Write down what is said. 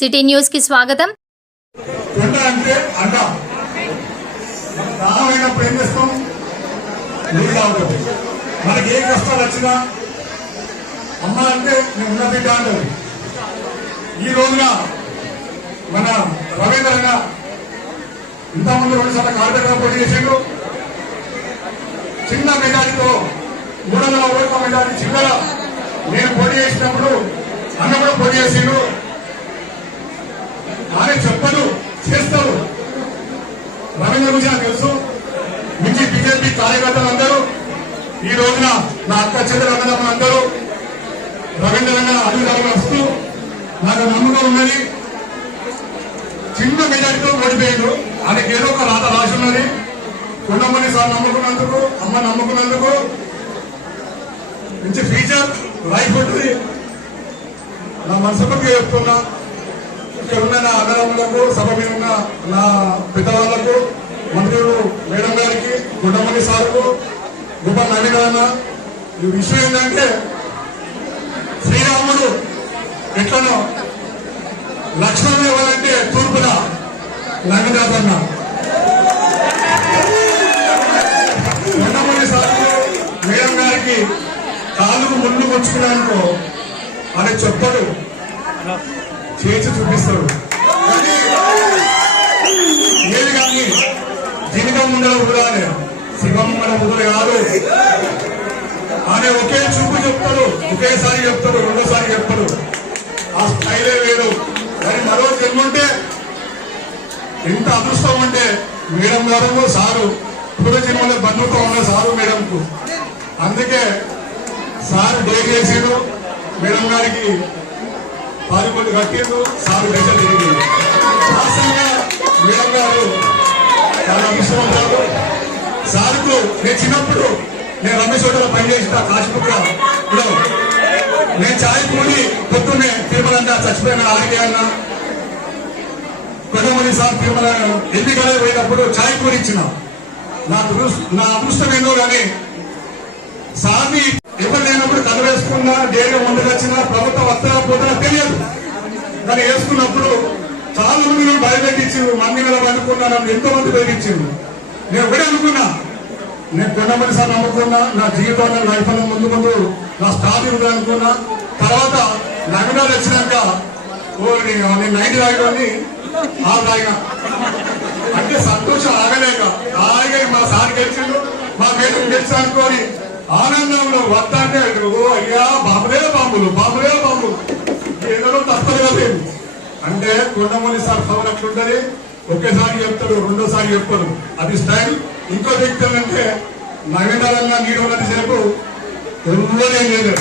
City news కి స్వాగతం. అంటే అంట దానమైనప్పుడు ఏం చేస్తాం? నీళ్ళు అవుతుంది. మనకి ఏ కష్టాలు వచ్చినా అమ్మ అంటే నేను ఉన్న బిడ్డ అంటది. ఈ రోజున మన రవీంద్ర ఇంతకుముందు 2 సార్లు కార్పొరేటర్ పోటీ చేసిండు. చిన్న మెజార్టీతో 300 ఓట్ల మెజార్టీ చిన్నల నేను పోటీ చేసినప్పుడు అన్న కూడా పోటీ చేసిండు. ఆయన చెప్పడు చేస్తారు. రవీంద్ర గురించి నాకు తెలుసు. మించి బీజేపీ కార్యకర్తలందరూ ఈ రోజున నా అక్క చెల్లెలు అన్నదమ్ములందరూ రవీంద్రంగా అడుగుదారు వస్తూ నాకు నమ్మకం ఉన్నది. చిన్న మెజార్టీతో ఓడిపోయాడు. ఆయనకి ఏదో ఒక రాత రాసి ఉన్నది. కొండమని సార్ నమ్ముకున్నందుకు, అమ్మ నమ్ముకున్నందుకు మంచి ఫ్యూచర్ లైఫ్ ఉంటుంది. నా మనసుకు చెప్తున్నా. ఇక్కడ ఉన్న నా అన్నదమ్ములకు, సభ మీద ఉన్న నా పెద్దవాళ్లకు, మంత్రులు మేడం గారికి, కొండమని సార్కు, గొప్ప నవీన ఈ విషయం ఏంటంటే శ్రీరాముడు ఎట్లనో లక్ష్మణుడు ఎవరంటే తూర్పున లంగదాసన్న. కొండమని సార్కు మేడం గారికి కాలుకు ముందు వచ్చుకున్నానుకో అని చెప్పడు, చేసి చూపిస్తాడు. ఏది కానీ జినిక ముందర ఊరాలి, శివం మన ఊరు కాదు అని ఒకే చూపు చెప్తాడు. ఒకేసారి చెప్తాడు, రెండోసారి చెప్తాడు. ఆ స్థాయిలే వేరు. కానీ మరో జన్మంటే ఎంత అదృష్టం అంటే మేడం గారు సారు పూర్వజన్మలో బంధుతో ఉన్న సారు మేడంకు. అందుకే సార్ డేట్ చేసాడు. మేడం గారికి పారిపల్లి కట్టిండు. సారు దశలు జరిగింది. శాస్త్రంగా మేడం గారు చాలా అదృష్టపడ్డారు. సార్కు నేను చిన్నప్పుడు నేను రమేష్ హోటల్ పనిచేసిన కాశ్మీర్లో నేను ఛాయ్ పూడి పొద్దున్నే తిరుమల చచ్చిపోయిన ఆర్కే అన్న కొండమని సార్ తిరుమల ఎన్నికలే పోయినప్పుడు ఛాయ్ పూడి ఇచ్చిన. నా అదృష్టం ఏందో కానీ సార్ని ఎవరు లేనప్పుడు కథ వేసుకున్నా, డేగా ముందుకు వచ్చినా, ప్రభుత్వం వస్తా పోతా తెలియదు. కానీ వేసుకున్నప్పుడు చాలా మంది భయపెట్టించిండు. మంది మీద అనుకున్నాను, ఎంతో మంది బెదిరించిండు. నేను ఒకటే అనుకున్నా, నేను కొండమని సార్ నమ్ముకున్నా. నా జీవితంలో లైఫ్ లో ముందు ముందు నా స్టార్ ఇవ్వదు అనుకున్నా. తర్వాత నగరాలు వచ్చినాక నేను 90 తాగాని 6 తాగినా. అంటే సంతోషం ఆగలేక హాయిగా మా సార్ గెలిచిండు, మా మేడం గెలిచా అనుకోని ఆనందంలో వద్ద అంటే అయ్యా బాబులే బాంబులు, బాబులే బాంబులు ఏదో తప్పదుగా లేదు. అంటే కొండమని సార్ పవర్ అట్లుంటది. ఒకేసారి చెప్తాడు, రెండోసారి చెప్పాడు. అది స్టైల్. ఇంకో వ్యక్తి అంటే నవీనాలన్నా నీరు ఉన్నది సేపు ఎవరేం లేదు.